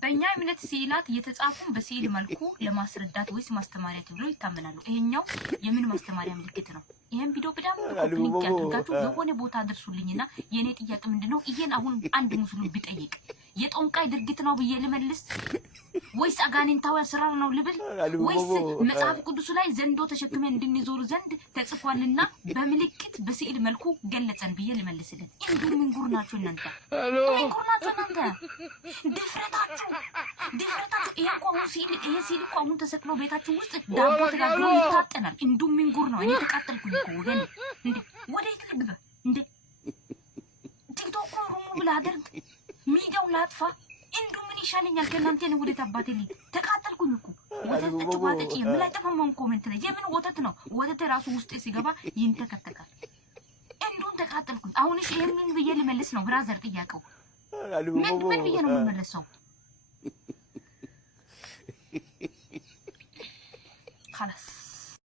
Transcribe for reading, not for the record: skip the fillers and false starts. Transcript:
በእኛ እምነት ሲላት እየተጻፉ በሲል መልኩ ለማስረዳት ወይስ ማስተማሪያ ተብሎ ይታመናሉ። ይሄኛው የምን ማስተማሪያ ምልክት ነው? ይሄን ቪዲዮ በጣም ኮፕሊንግ ያድርጋችሁ የሆነ ቦታ አድርሱልኝና የኔ ጥያቄ ምንድነው? ይሄን አሁን አንድ ሙስሊም ቢጠይቅ የጦንቃይ ድርጊት ነው ብዬ ልመልስ ወይስ አጋንንታዊ አሰራር ነው ልብል ወይስ መጽሐፍ ቅዱስ ላይ ዘንዶ ተሸክመን እንድንዞር ዘንድ ተጽፏልና በምልክት በሲል መልኩ ገለጸን ብዬ ልመልስለት? እንዱ ምን ጉር ናችሁ እናንተ? ምን ጉር ናችሁ እናንተ? ድፍረታችሁ ይሄ ቆሞ ሲል ይሄ ሲል እኮ አሁን ተሰቅሎ ቤታችሁ ውስጥ ዳቦ ተጋግሮ ይታጠናል። እንዱ ምን ጉር ነው? እኔ ተቃጠልኩኝ እኮ ወገን። እንዴ ወዴት ልግባ እንዴ? ቲክቶክ ሩሙ ብላ አደርግ ሚዲያው ላጥፋ እንዱ ምን ይሻለኛል? ከእናንተ ነው ወዴት አባቴ ልጅ ተቃጠልኩኝ እኮ ወተት ተጨባጭ የምላጠፋማውን ኮሜንት ላይ የምን ወተት ነው? ወተት ራሱ ውስጥ ሲገባ ይንተከተካል። እንዱን ተቃጠልኩኝ። አሁንሽ ይሄንን ብዬ ልመልስ ነው ብራዘር ጥያቄው ምን ብዬ ነው የምመለሰው? خلاص